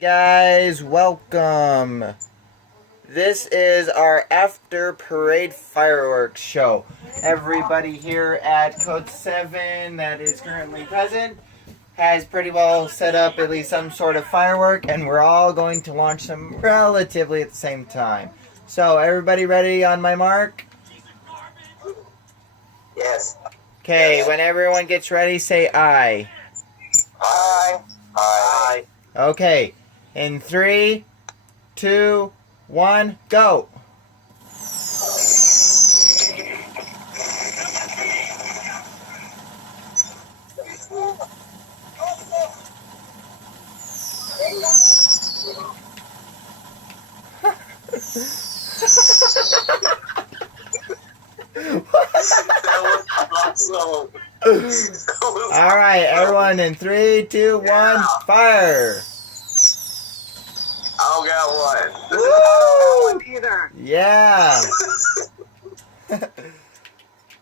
Guys, welcome. This is our after parade fireworks show. Everybody here at Code 7 that is currently present has pretty well set up at least some sort of firework, and we're all going to launch them relatively at the same time. So, everybody ready on my mark? Yes. Okay, when everyone gets ready, say aye. Aye. Aye. Okay, in 3, 2, 1, go! That was awesome. Alright, everyone, in 3, 2, 1, fire! I don't got one. I don't got one either. Yeah!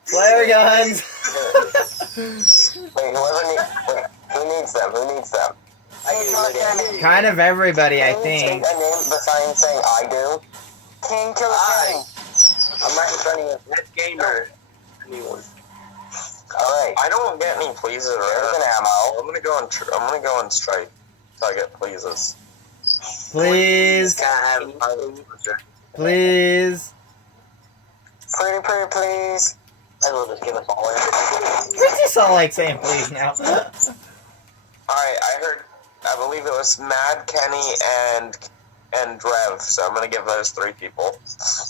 Flare guns! Wait, who needs them? Who needs them? I do. Kind of everybody, I Take think. a name besides saying I do. King Killer. I'm right in front of you. Net gamer. Anyone. Alright. I don't get any pleases or anything ammo. I'm gonna go on strike. So I get pleases. Please, please. Pretty please. I will just give us all We just all like saying please now. Alright, I believe it was Mad, Kenny, and Drev, so I'm gonna give those 3 people.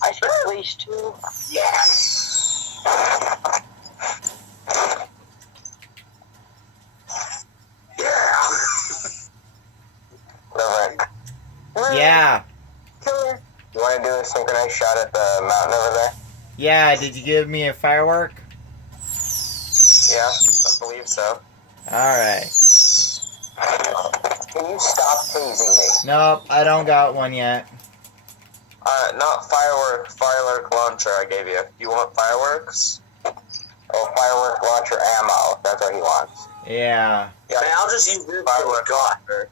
I should please too. Yes! Yeah! Perfect. Yeah. Killer. You wanna do a synchronized shot at the mountain over there? Yeah, did you give me a firework? Yeah, I believe so. Alright. Can you stop tasing me? Nope, I don't got one yet. Not firework launcher I gave you. You want fireworks? Oh, firework launcher ammo. That's what he wants. Yeah. Yeah, I'll just use this firework launcher.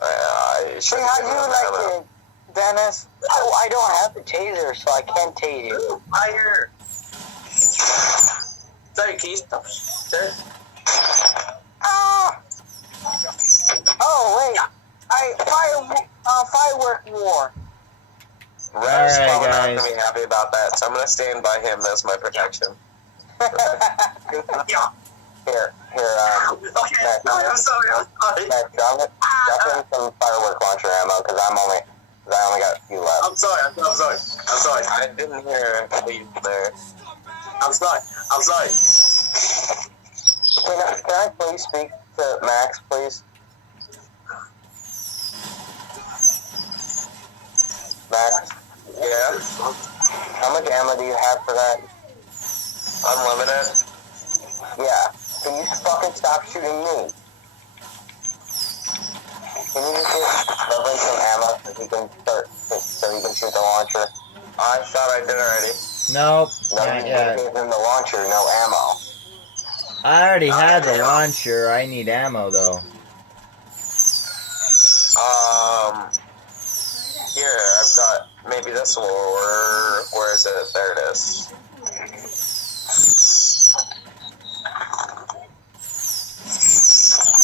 Hey, how do you like it, Dennis? Oh, I don't have the taser, so I can't tase you. Fire! Sorry, can you stop? Sir? Ah! Oh, wait. Firework war. Rev's Alright, probably not guys. gonna be happy about that, so I'm gonna stand by him as my protection. Yeah. Here, Okay, Matt, I'm sorry. Matt, drop in some firework launcher ammo, because I only got a few left. I'm sorry. I didn't hear a lead there. I'm sorry. Can I please speak to Max, please? Max? Yeah? How much ammo do you have for that? Unlimited? Yeah. Can you fucking stop shooting me? Can you just give Lovely some ammo so he can shoot the launcher? I thought I did already. Nope, No, not you yet. gave him the launcher, no ammo. I already had the launcher. I need ammo, though. Here, I've got maybe this one, or where is it? There it is.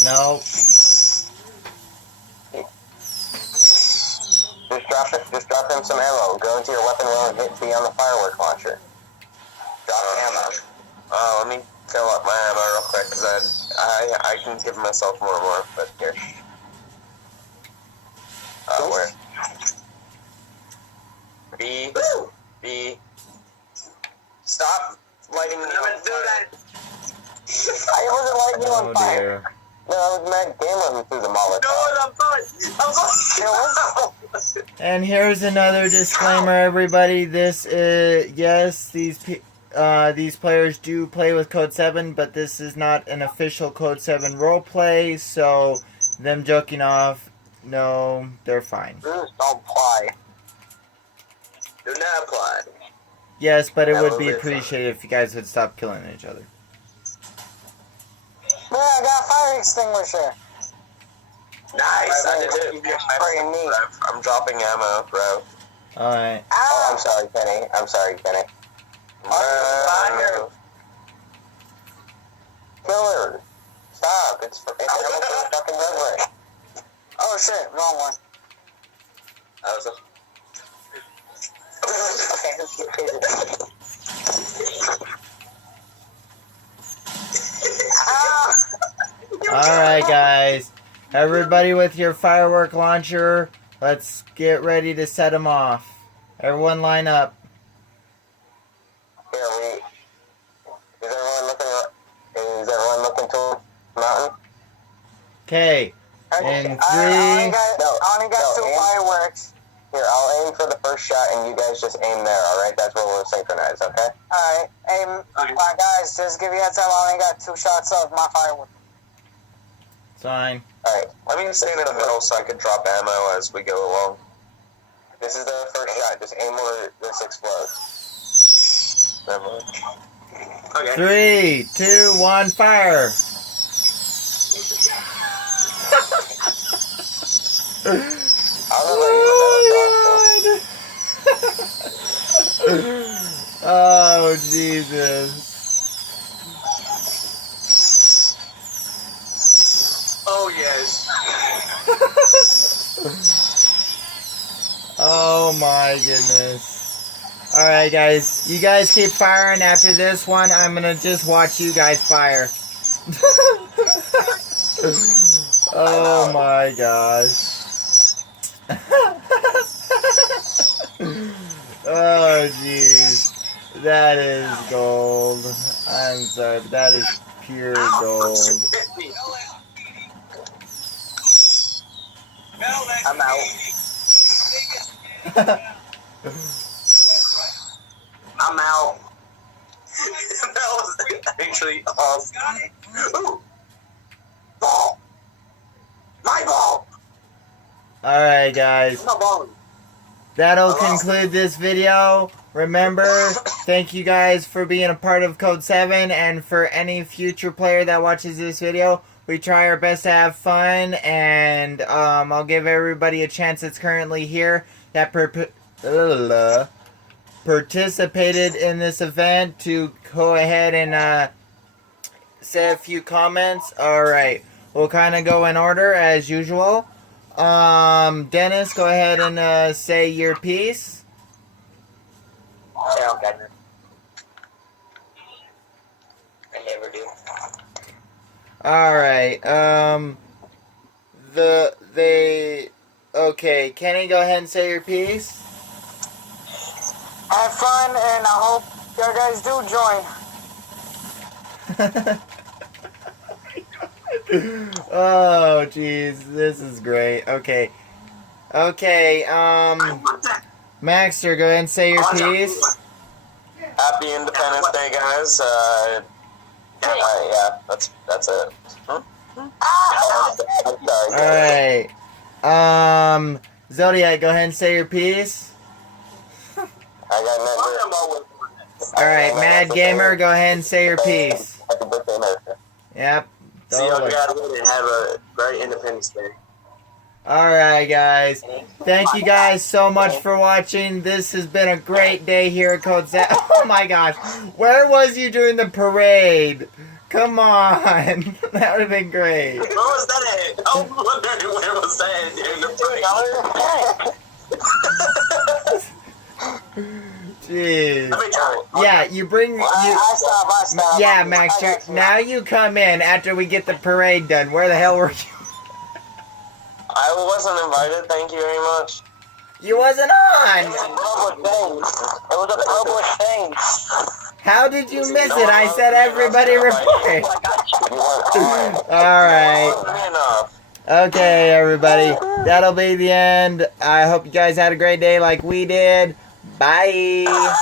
Nope. Just drop him some ammo. Go into your weapon room and be on the firework launcher. Drop ammo. Let me fill up my ammo real quick, because I can give myself more, but here. Where? B. Stop lighting me on fire. I wasn't lighting you on Oh fire. dear. No, it was Mad Gamer who threw the Molotov. I'm sorry. And here's another disclaimer, everybody. This is, yes, these players do play with Code 7, but this is not an official Code 7 roleplay, so them joking off, no, they're fine. Don't apply. Do not apply. Yes, but it That would was be it. appreciated if you guys would stop killing each other. Yeah, I got a fire extinguisher. Nice, I did it. Spraying me. I'm dropping ammo, bro. Alright. Ah! I'm sorry, Kenny. Fire. Killer. Stop. It's fucking delivery. Oh shit, wrong one. That was a... Okay, let's get taser. Ah! Alright, guys. Everybody with your firework launcher, let's get ready to set them off. Everyone line up. Here, is everyone looking to the mountain? Okay. I In only three. got two fireworks. Here, I'll aim for the first shot, and you guys just aim there, alright? That's where we'll synchronize, okay? Alright, hey, my guys, just give you a heads up, I only got 2 shots of my fireworks. Fine. Alright, let me stand in the middle so I can drop ammo as we go along. This is the first shot, just aim where this explodes. Okay. 3, 2, 1, fire! Oh, Jesus. Oh, yes. Oh my goodness. Alright guys, you guys keep firing. After this one, I'm gonna just watch you guys fire. Oh my gosh. Oh jeez. That is gold. I'm sorry, but that is pure gold. I'm out. I'm out. That was actually awesome. Ooh! Ball! My ball! Alright guys. My ball. That'll conclude this video. Remember, thank you guys for being a part of Code 7, and for any future player that watches this video, we try our best to have fun, and I'll give everybody a chance that's currently here that participated in this event to go ahead and say a few comments. Alright, we'll kind of go in order as usual. Dennis, go ahead and say your piece. Yeah, okay. I never do. Alright, okay, Kenny, go ahead and say your piece. Have fun, and I hope you guys do join. Oh, jeez, this is great. Okay, Maxter, go ahead and say your piece. Happy Independence Day, guys. Yeah, that's it. I'm sorry. Alright, Zodiac, go ahead and say your piece. Alright, Mad Gamer, go ahead and say your piece. Happy birthday, America. Yep. See y'all guys later and have a great Independence Day. Alright guys, thank you guys so much for watching. This has been a great day here at Code 7. Oh my gosh, where was you during the parade? Come on, that would have been great. Where was that at? I'm wondering where was that in the Jeez. Let me try it. Yeah, you bring I stop. Yeah, Max, now you come in after we get the parade done. Where the hell were you? I wasn't invited, thank you very much. You wasn't It on. was a public thing. It was a public thing. How did you miss it? I said everybody report. You weren't on. Alright. Wasn't enough. Okay, everybody. That'll be the end. I hope you guys had a great day like we did. Bye.